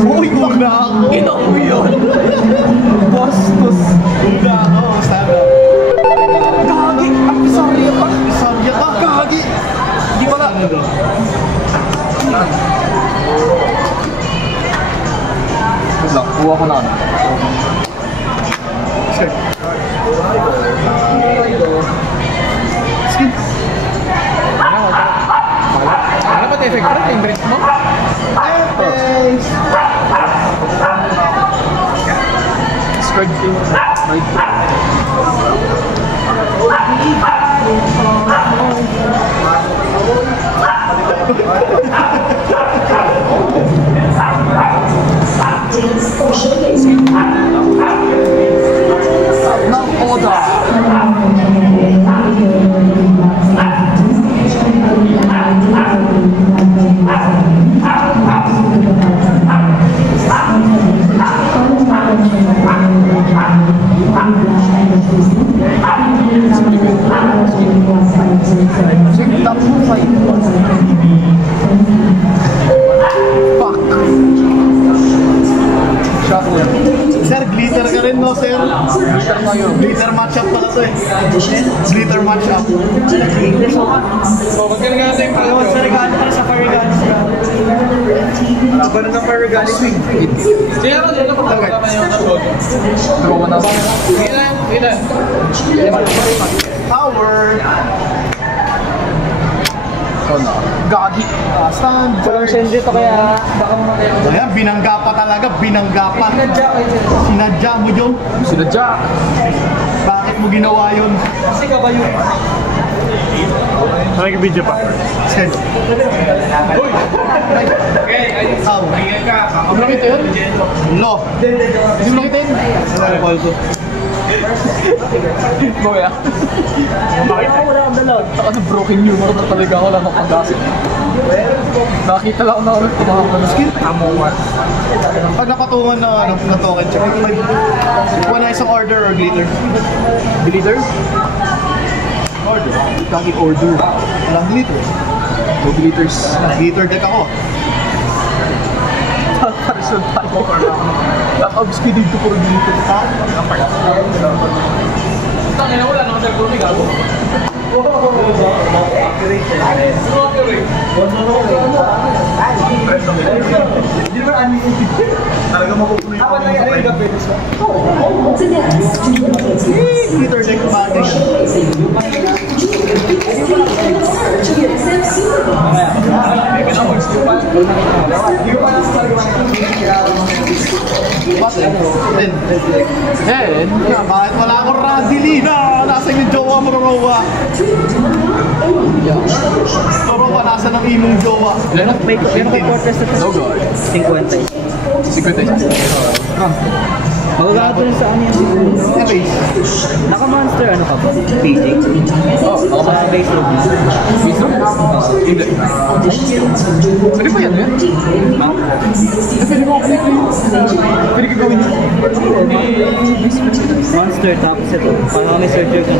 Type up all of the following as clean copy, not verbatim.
Uy, una ako. Ito ko yun. Bastos. Una ako. Sana. Gagi! Ang pisarya ka! Pisarya ka. Gagi! Di pala. Wala, kuha ko na ano. Skin. Ano ba effect pa? Yung drink mo? Spread team. Right. Ng order. Fuck. Shotgun. Sir, glitter ka rin, no, sir? Glitter tayo. Glitter matchup pala to eh. Glitter matchup. So, magkano nga natin yung pala Sa regalo para sa Farigani. Ano na Farigani swing? Kaya ako dito pagkakita na yung nabog. Gawa na ba? Ilan? Power. Gagi. Stand. Walang send dito kaya baka mamatay ako. Ayan, binangga pa talaga, binangga pa. Sinadya mo yung. Sinadya. Bakit mo ginawa yun? Kasi ka ba yun? Nag-video pa. Send. Uy! Okay, ayun. How? Tingin ka. Huwag mo nakita yun? Lo. Hindi mo nakita yun? Ano call ko? Boya. Wala kang dalaw. Ano broken humor na talaga ako lang mapagasin. Nakita lang ako na ulit tumakap na skill. Amongan. Pag napatungan na ano, na token, check. Kuha na isang order or glitter. Glitter? Order. Kaki order. Walang glitter. No glitters. Glitter deck ako. Parisod tayo. Nakabski dito puro glitter. Tangina wala naman siya gulong gago. Talaga mapupuno yung glitter deck magic. Then, Kahit wala akong Radilina, nasa yung jowa mo, Rorowa. Rorowa, nasa ng imong jowa. ilan na? May quarters na No god. 50. 50. Magagawa ko na sa ano yung Erase. Naka-monster ano ka ba? PJ? Oh, Sa base room. Biso? Hindi. Pwede pa yan, eh? Pwede ko pwede ka gawin yun. Monster tapos ito. Parang may searcher ka.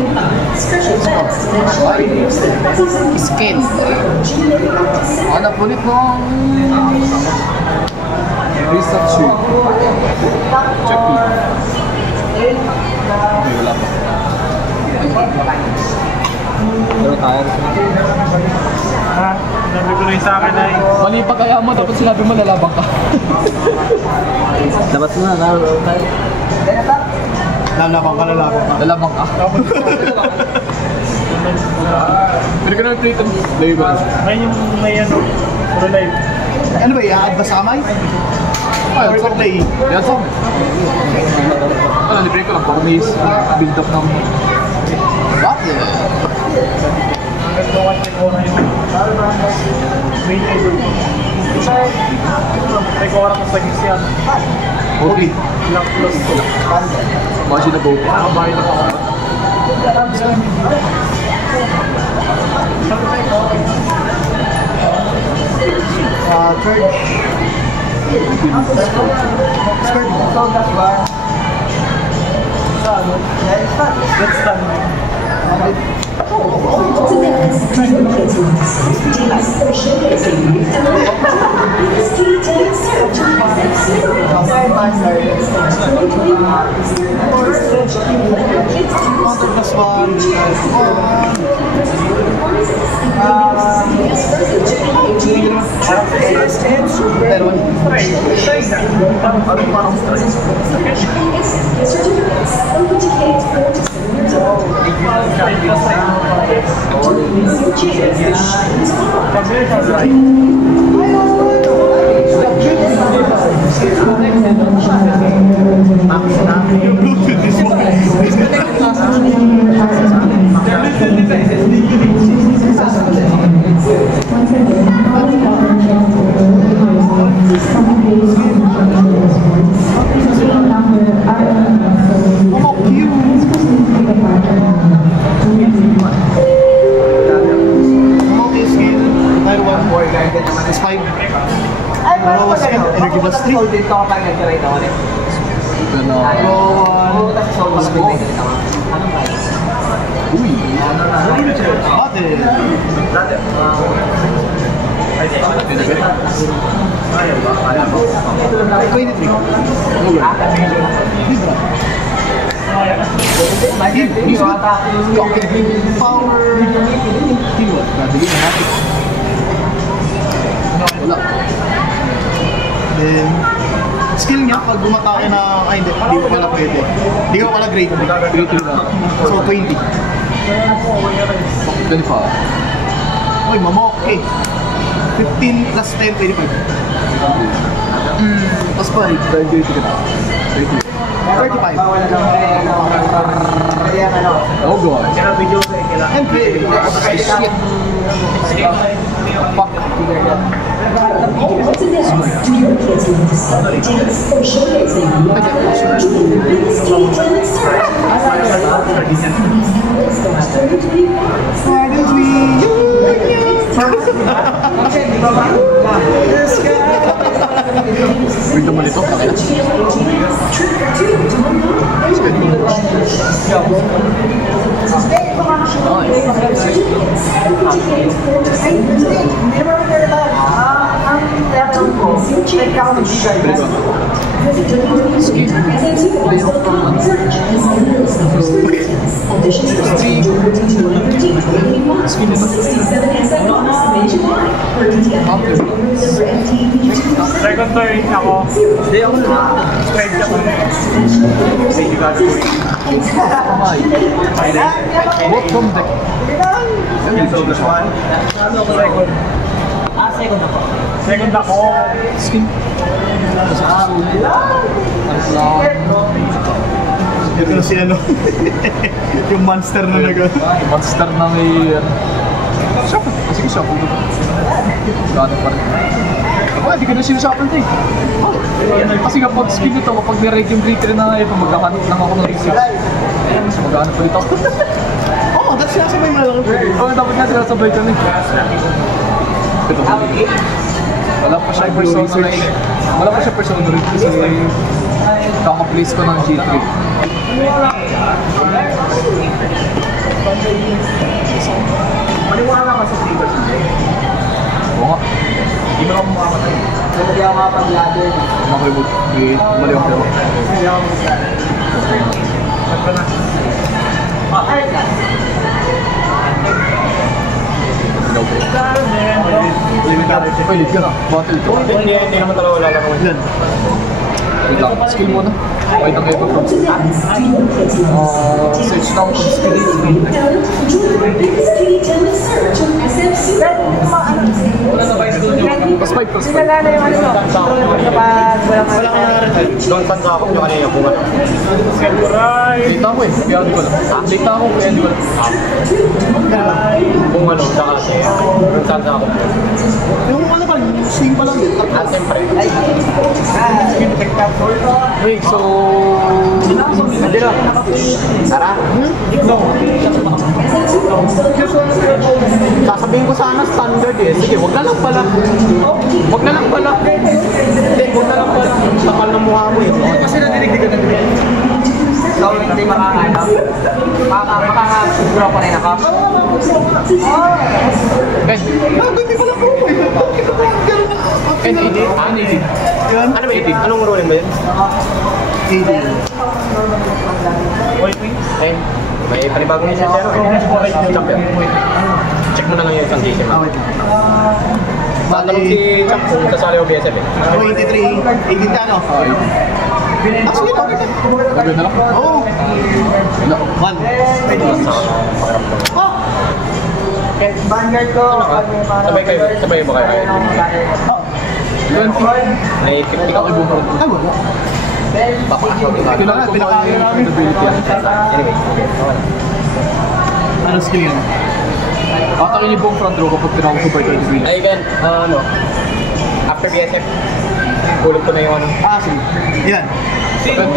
Skin. Hanap ulit ng research suite. Check it. Hindi, wala pa. Pero tayo. Ha? Sabi ko na yung sa akin ay Mali pa kaya mo, dapat sinabi mo lalabang ka. Dapat na tayo. Lalabang ka, lalabang ka. Lalabang ka. Pwede ka na treat ang label. ay yung may ano, pero live. Ano ba, i-add ba sa kamay? Or i-play? Yan song. Ano, libre ko lang. Baka may build up ng... Bakit? Hanggang doon kasi ko na yung main event. May ko oras sa gisyan. Okay. Lock plus ko. Baka siya na-go. Nakabayad na ako. Third. Let's stand. Counter plus 1. Pero is 5. Dalawa skill, energy plus 3. Uy! Ate! 23. Power. Wala. Then, skill niya pag bumatake na, ay hindi ko pala pwede. Hindi ko pala grade 3. Grade 3 na. So 20. 25. Uy, mamok eh. 15 plus 10, 25. Plus 5. Grade 3 ka na. Grade 3. 35. Oh god. And grade. Fuck. Why don't we Wait naman ito. Second turn ako. Hindi ako na. Straight ka muna. What from deck? Second ako. Second ako. Skin. Ito na si ano. Yung monster na Monster na may... Shuffle. Sige, shuffle ko. Gano'n pa rin. Hindi ka na sinushuffle ito eh. Kasi kapag skin ito, kapag nirake yung breaker na ito, magkakanot lang ako ng research. So magkakanot pa dito. Oh, that's sinasabay mo lang. Oo, dapat nga sinasabay ka na. Ito. Wala pa siya persona rin. Wala pa siya persona rin kasi kaka-place ko ng G3. Maniwala ka sa flavors na eh. Oo nga. Hindi mo lang makamatay. Hindi ako makapag-ladder. Makibog. Mali ako pero. Pilit ka na. Battle to. Hindi naman talaga wala lang. Ilan? Wait lang. Skill mo na. Wait lang kayo from search lang kung skill is Plus 5 plus 5. Wala na yung ano. Kapag wala ka. Wala ka na rin. Doon saan ka ako nyo kanina kung ano. Samurai! Late ako eh. Kaya di ko alam. Late ako kaya di ko alam. Kung ano, saka siya. Doon saan ka ako. Yung ano pa, swing pa lang. Ah, siyempre. Wait, so... Hindi na. Tara. No. Sasabihin ko sana standard eh. Sige, wag na lang pala. Wag na lang pala. Hindi, wag na lang pala. Takal ng mukha mo eh. Kasi nadinig ka na. ikaw hindi makahanap. Makaka-draw pa rin ako. Hindi pala po. Bakit ako yung gano'n na? NAD? NAD. Ano ba 18? Anong rolling ba yun? Ayun. May panibagong isa pero Champ yan. Check mo na lang yung isang GC mo. Tatanong si Champ kung sasali o BSF eh. 23, 18 ka no? Ah, sige, okay na. Gagawin na lang. Oo. One. Ah! Vanguard ko. Sabay kayo ba kayo? 20. May 50 ka. Ay, wala. Kailangan pinakaya namin. Anyway, okay. Ano skill yun? Patakin yung buong front row kapag tinawag ko by 20. Ay, Ben, after BSF, ulit ko na yung ano. Ah, sige. Yan. 20.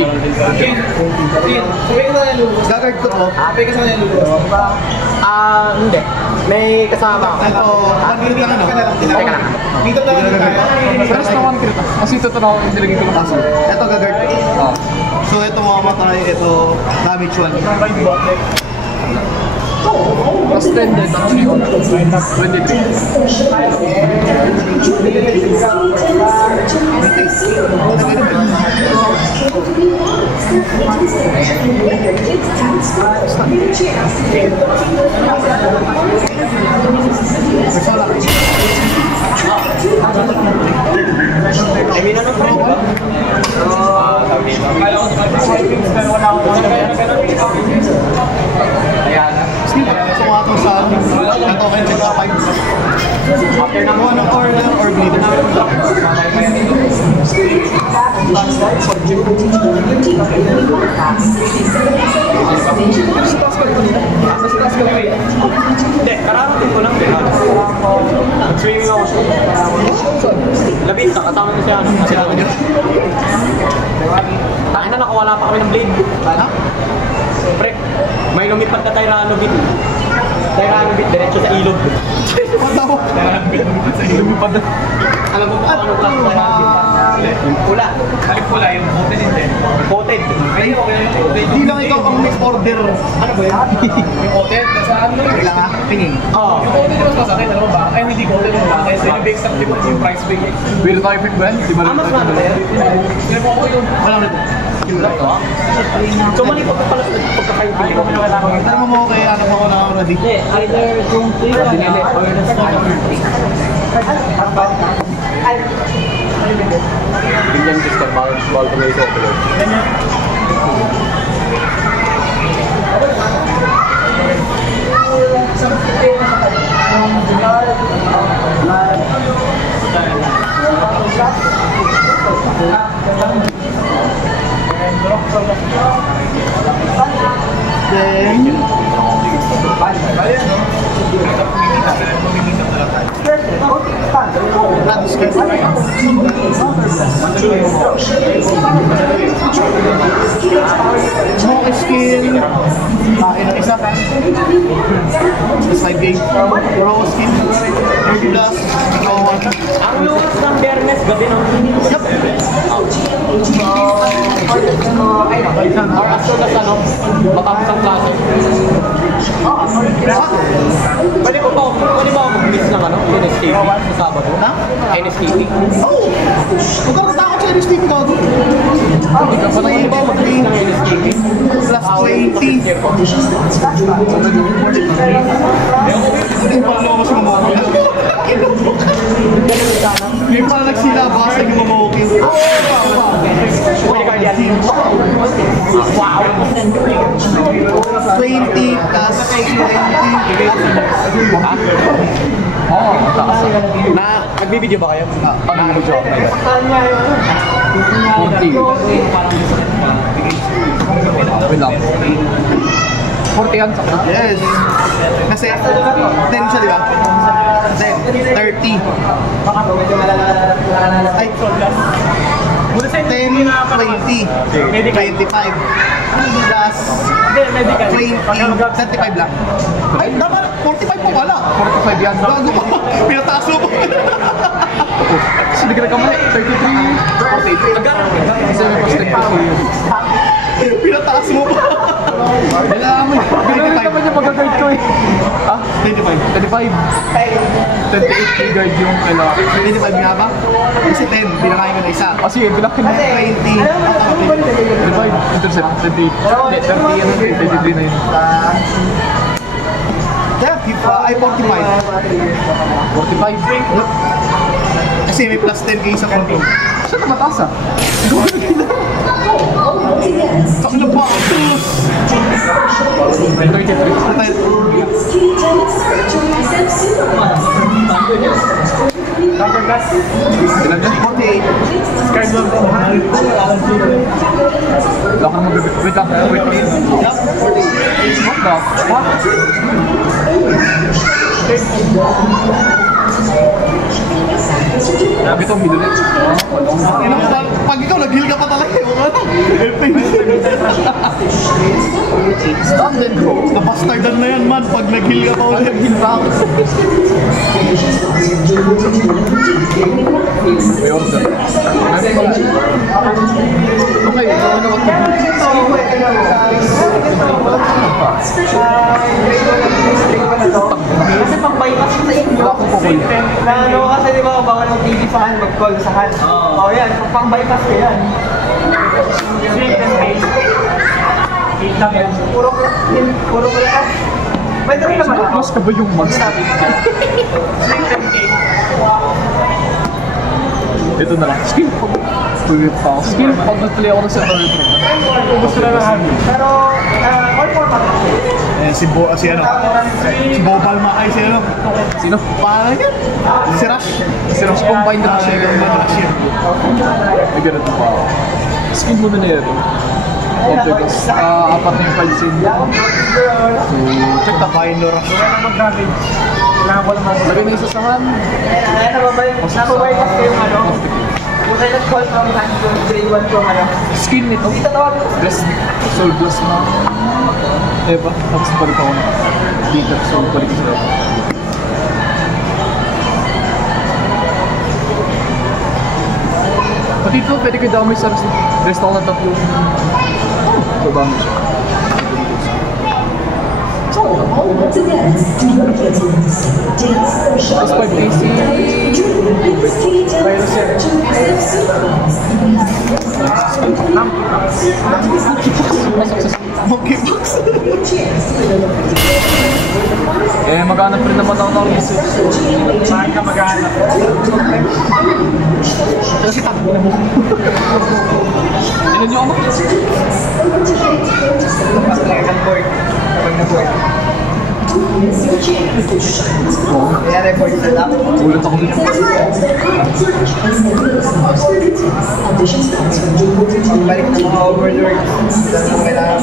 Gagard ko to. Hindi. May kasama ako. Ito, nag-ilit lang ano? Teka lang. Dito na lang tayo. First na one kita. Kasi ito tanaw yung nilagay ko ng kaso. Ito, gagard ko. So, ito mamamatay. Ito, damage 1. Plus 10 din. Tapos yun. 23. I mean, ano friend ba? Kaya ko sa savings pero wala akong So, mga ito sa ito kayo sa 5. After na mo, ng corner or bleeder. Hindi, kararating ko lang. Nag-swimming ako siya. Labis na, kasama na siya. Kasama niya. Takin na, nakawala pa kami ng blade. Ano? Pre, may lumipad na Tyranobit. Tyranobit, diretso sa ilog. Patawa. Lumipad na. Alam mo kung anong class Tyranobit? Yung pula. Alip pula, yung coated hindi. Coated. Ay, okay lang yung coated. Hindi lang ikaw ang order. Ano ba yan? Yung coated, saan mo? Kailangan ha? Tingin. Oo. Yung coated yung mas masakit, alam mo ba? Ay, hindi coated yung bakit. So, yung big stock, di ba yung price big? Pwede tayo pick ba yan? Di ba Ah, mas ano ba yan? Hindi mo ako yung... Walang rito. So, mali pagkakaintindi ko. Tanong mo kay ano pa ko na ready. Either room 3 or Billion Discord, bawal ko may isa. Then, Nato skill. Smoke skill. Kain ng isa. Just like game. Raw skill. 30 plus. Ikaw 1. Ang luwas ng Bernes, gabi ng Yup. or as soon as ano, matapos ang klase. Pwede ba ako mag-miss ng ano, NSTP sa Sabado? Ha? NSTP? Oh! Huwag kang natakot sa NSTP ka. Hindi ka pa naman ba mag-miss ng NSTP? Plus 20. Hindi pa lang ako sa mamokin. Hindi pa lang nagsilabasa yung mamokin. Pwede ka yan. Wow! 20 plus 20. Ha? Oo, taas. Nagbibideo ba kayo? Pag-video. 40. Wait lang. 40 yan sakta. Yes. Kasi 10 siya, di ba? 10, 30. Ay, 10, 20, 25. Plus 20, 35 lang. Ay, dapat 45 pa pala. 45 yan. Bago pa. Pinataas mo pa. Kasi hindi ka nagkamali. 33. 48. Kasi may plastic pa. Pinataas Lakas mo pa. Kailangan mo. Gano'n rin naman yung mag-guard ko eh. Ha? 25. 25. 28 yung guard yung kailangan. 25 nga ba? Kasi 10, pinakain ko na isa. O sige, bilakin mo. 20. 25, intercept, 28. Hindi, 30 yan, 23 na yun. Kaya, ay 45. 45. Kasi may plus 10 kayo sa control. Saan na mataas ah? Saan na ba? 33. Ilan dyan? 48. Wala kang mag-wait lang. Wait lang. What the fuck? Grabe itong middle net. Pag ikaw nag-heal ka pa talaga eh. Stand and go. Napastardan na yan man pag nag-heal ka pa ulit. Nag-heal pa ako. May order. Okay, ano ba Kasi pang bypass sa inyo. Na ano kasi di ba bawal ng TV sa hand, mag-call sa hand. Oh yan, pang bypass ko yan. Puro ko lang. May dami naman ako. mas ka ba yung mag Ito na lang. Skill pag skill pag nag-play ako ng Center Retro. Gusto na lahat. Pero, all format. Eh, si Bo Palma ay si ano? Sino? Paano yan? Si Rush. Si Ross Combined Rush. May ganito pa ako. Skill muna na ito. Objects. Apat na yung palsin. So, check the Paino Rush. Wala na mag-damage. Kailangan ko naman. lagay na isa sa hand. Napabypass ko yung ano. Yung kayo nag-call from hand yung grade 1 ko ano. Skill nito. Dito tawag ko. Bless. Soul Bless na. Eva. Tapos balik ako na. Dito. Soul balik ko sila. Pati ito, pwede kayo damage sa rest ako ng tatlong. So damage. Tapos 5 AC. Monkey box. Eh, maghanap rin naman ako ng research. Saan ka maghanap? Kasi takbo na mo. Ilan yung amak? Mas nag-board. Pag na-board. Kaya report na lang. Ulit ako dito. Pagbalik ng mga overlord. Dahil ang kailangan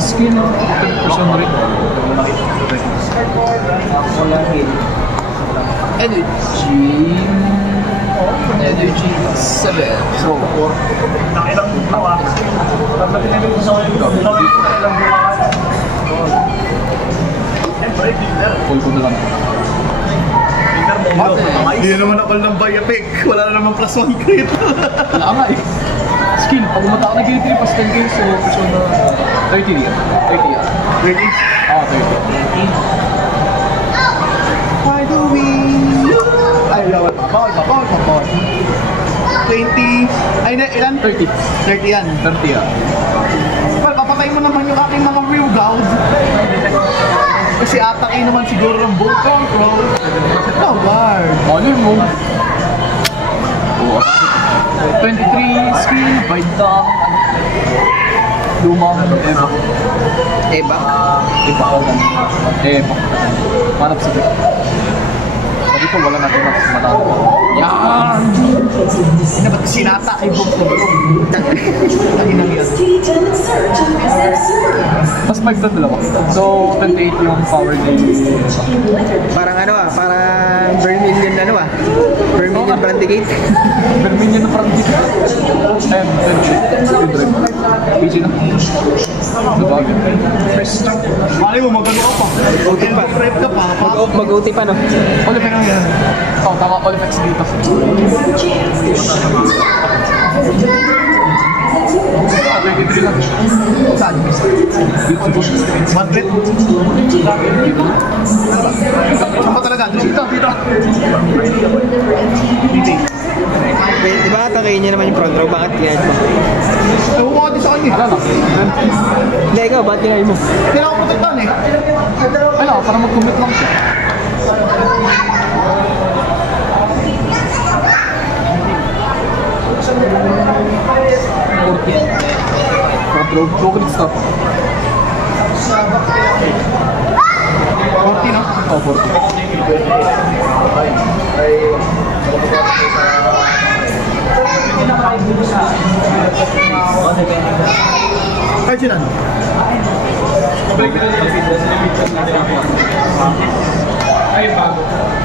Skin. Person mo rin. Energy 7. So, Nakilang mo ah. Tapos tinagin ko sa kanya. Nakilang bumakas. Siyempre, Tinder. full ko na lang. Tinder mo. Hindi naman ako ng buy epic. Wala na naman plus 1 crit. Wala nga eh. Skill, pag umata ka na gilid 3 pas 10 kills, so person na 30 yan. 30 yan. Ready? Ah, 30. Why do we ay, bawal. 20. Ay, ilan? 30. 30 yan. 30 yan. Well, papatay mo naman yung aking mga real gold. Kasi atake naman siguro ng bull control. Oh, guard. Ano mo? Oh, 23 skill, bite down. Lumang Eva. Eba? Eva ako lang. Eva. Manap sa dito. Sabi ko wala natin mas matalo. Yan! Hindi na ba't sinata kay Bob ko? Taginang yan. Mas 5 na dalawa. So, 28 yung power ni Parang ano ah, parang Vermilion ano ah. Vermilion Brandigate. Bermin yun na parang dito. Ayun, easy na. Sabagay. Mali mo, magano ka pa. Uti pa. Prep ka pa. Mag-uti pa, no? Olifex na yan. Oo, tama Olifex dito. Saan? Madrid? Saan pa talaga? Dito. Dito. Di ba kayo niya naman yung front row? Bakit kinahin mo? Ewan ko din sa kanya. Wala lang. Hindi, ikaw, bakit kinahin mo? Kailangan ko protektahan eh. Wala, para mag-commit lang siya. Front row, broken stop. 40 no? Oh, 40. Kahit sila no?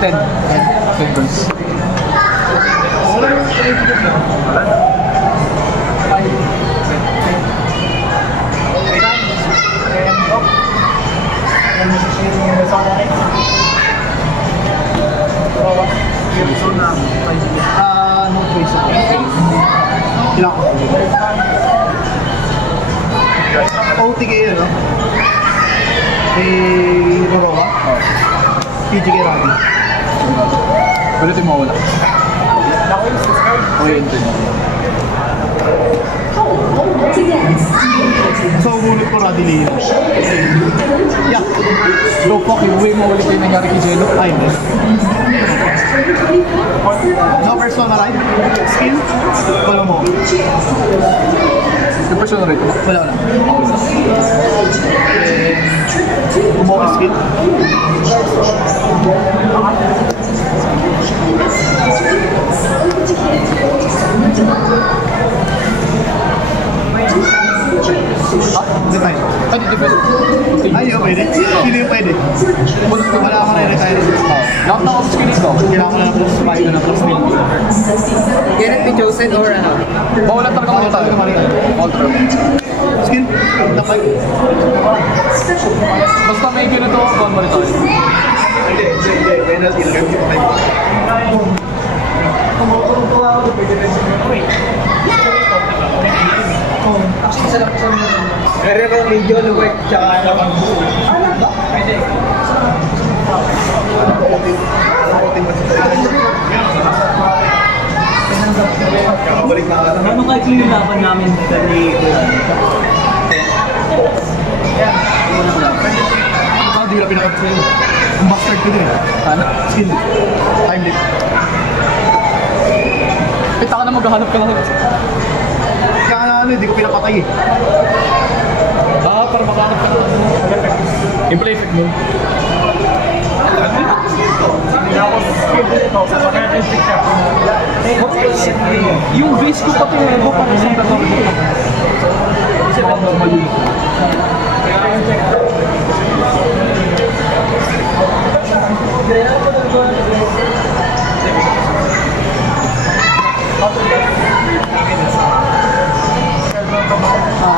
10 burns. No choice. Ilang ako? OTK yun, no? Roroa? PGK Rami. Pwede ito mawala. O yun ito. So, umulit ko Radili yun. Yeah. Bro, fuck you. Way mo ulit yung nangyari kay Jello. Ay, hindi. No personal life? Skill? Wala mo. Yung personal rate mo? Wala. Kumawa skill? Hindi tayo. Ay, di pwede. Ay, yung pwede. Sino yung pwede? Wala akong re-retire. Lahat na ako sa skill ko. Kailangan ko na plus 5 na plus 10. Can it be chosen or ano? Bawalan talaga mo tayo. Ultra. Skill? Dapat. Basta may ganito, gone mo rin tayo. Hindi. Penalty na gamit ko tayo. Meron ko yung video ng work tsaka ano. Balik na ka. Ano kayo yung laban namin sa ni Hindi na pinakabit sa'yo. Ang bastard ko din eh. Ano? Skill. Time limit. Pita ka na maghahanap ka lang. Kaya nga hindi ko pinapatay eh. Para makahanap ka na. Yung play effect mo. Yung base ko pati mo pa kasi ito. Kasi normal yun.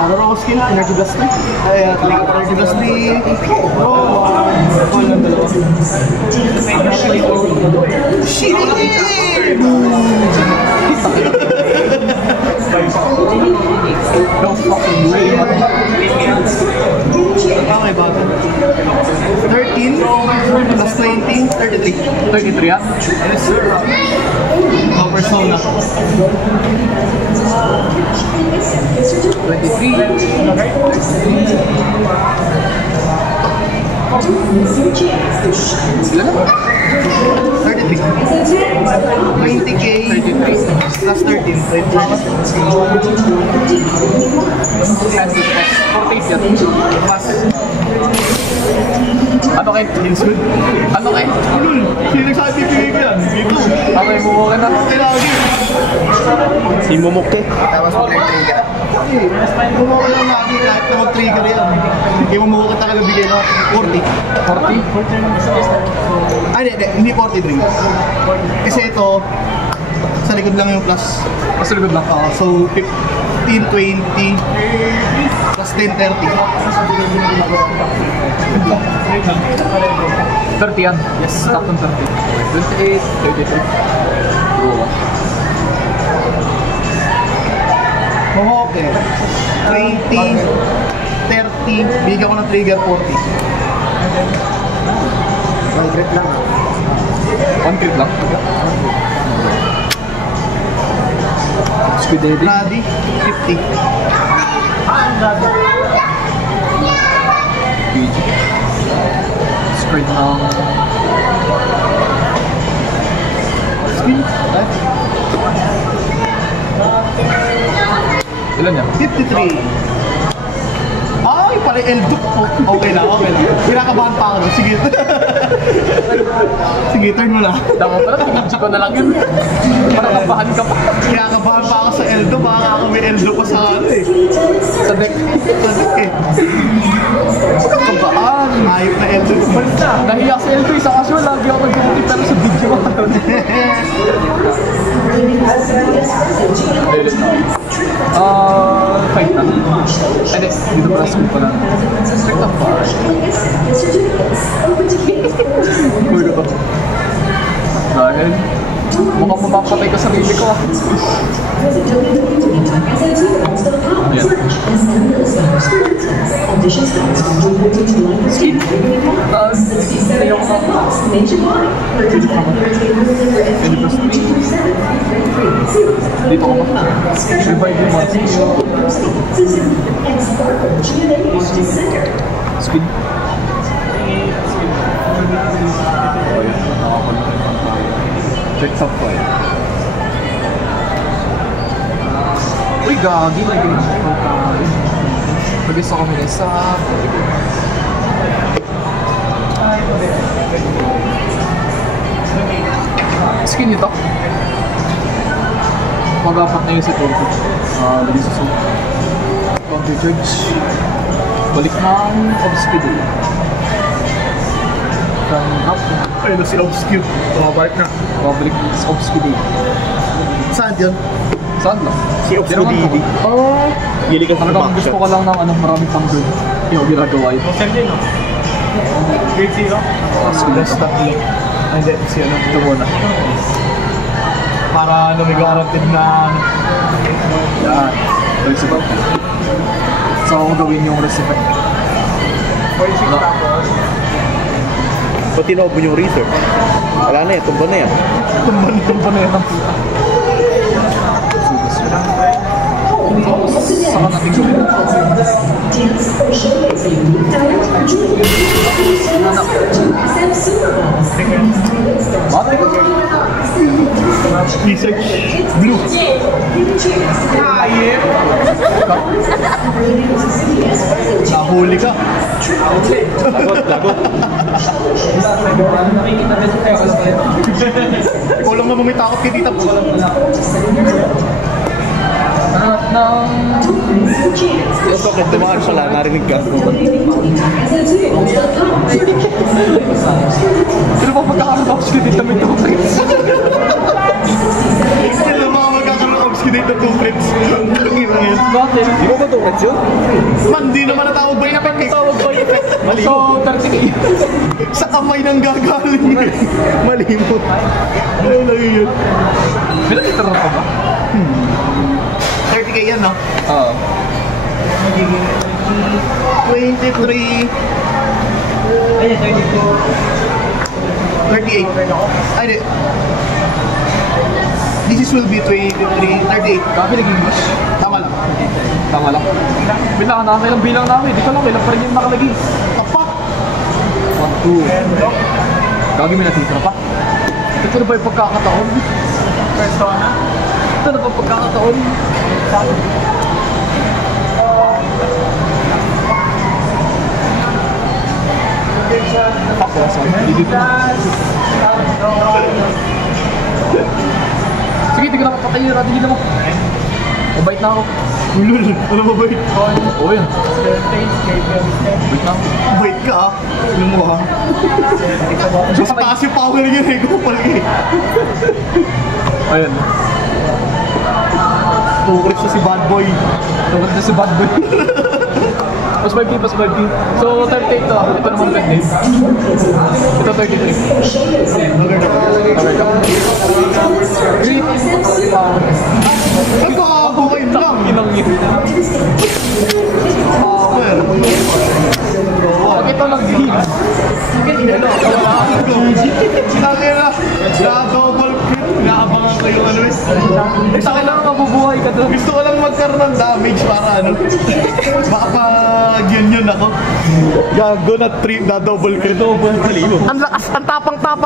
Roro skill, Energy Blast 3. Ay, Energy Blast 3. Call ng dalawa. Shit! No fucking way. Okay, bago. 13 plus 19, 33. 33 ah? Yes, sir. Oh, persona. 23. Sila na? 33. 20k plus 13. 48 yan. Plus. Ano kayo? Kingswood. Ano kayo? Ulul! Sino nagsabi bibigay ko yan? Dito. Okay, bubuka na. Kailangan din. Si Mumuke. Tapos mag-trigger. Kumuha ko lang lagi kahit na mag-trigger yan. Hindi mo mukha talaga bigay na 40. 40? Ay, hindi 43. Kasi ito, Sa likod lang yung plus. Mas likod lang. So 15, 20, plus 10, 30. 30 yan. Yes. Top ng 30. 28, 33. Okay. 20, 30, bigyan ko ng trigger 40. May grip lang. One crit lang. Squid Daddy. Ready? 50. PG. Squid ng... Squid? Ilan yan? 53. Ay, pala L2. Okay lang. Kinakabahan pa ako. Sige. Sige, turn mo na. Dapat pala, tingin ko na lang yun. Para kabahan ka pa. Kinakabahan pa ako sa L2. Baka ako may L2 pa sa ano eh. Sa deck. Sa deck eh. Kabahan. Ayop na L2. Balik na. Nahiya sa L2, isa casual. Lagi ako nag-edit pero sa video mo. Fight na. Hindi, dito pala sa pala. Straight up bar. Uy, ko to. Dahil, mukhang mapapatay ka sa sarili ko ah. Ayan. Skin. Tapos, ayaw ko na. Dito ko ba? Revive yung monster. Skin. Check top 5. Uy, gagi. Mag-isa kami na isa. Skin nito. Mag-apat na yun si Torto. Lagi sa suit. Counter charge. Balik ng obscure. From up. Ayun na si Obscure. Tumabalik na. Balik sa obscure. Saan yun? Saan lang? Si Obscudidi. Gili ka sa Talagang gusto ko lang ng maraming tanggol. Yung ginagawa yun. Sir din, no? Grade 0? Last tatlo. Hindi, si ano. Ito muna. Para lumigarated na ano. Yan. Balik sa bawah. So, ako gawin yung recipe. 46 tapos. Pag tinob mo yung research, wala na yan, tumba na yan. Tumba na yan ang puta. Sugas yun. Saka natin gawin. Bakit? Research. Blue. Hayep. Nahuli ka. Lagot. Ikaw lang naman may takot kay Tita po. Yung bakit dumaan pala, narinig ka. Sino ba magkakaroon box ko dito may tokens? Sila mga magkakaroon ng obscurate na 2 friends. Bakit? Di ba ba tukats yun? Man, di naman natawag ba yung effect? Tawag ko yun. So, 38. Sa kamay ng gagaling. Malimot. Ay, lang yun. Pinag-itara pa ba? 30k yan, no? Oo. 23. Ayun, 32. 38. Ay, di. This will be 23, 38. Grabe naging English. Tama lang. Tama lang. Bilang nakakailang bilang namin. Di ko lang kailan pa rin yung nakalagay. Tapak. 1, 2. Gagi may natitira pa. Ito na ba yung pagkakataon? Persona? Ito na ba yung pagkakataon? Ako sa dito. Sige, tignan mo patayin natin dito mo. Mabait na ako. Ulul, ano ba bait? Oo yun. Mabait na ako. Bait ka, ah. Ano mo, ha? Mas taas yung power niya, eh. Kupal, eh. Ayun. Pukrit sa si Bad Boy. Tungkol na si Bad Boy. Pas 5K, pas 5K. So, 38 to. Ito naman 10 days. Ito 33. Great. Ito, okay lang. Inang yun. Power. Pag ito nag-hits. Sinabi na, na-double crit. Naabangan ko yung ano eh. Sa kailangan mabubuhay ka doon. Gusto ko lang magkaroon ng damage para ano. Baka pag yun ako. Gago na 3 na double crit. Ang lakas, ang tapang-tapang.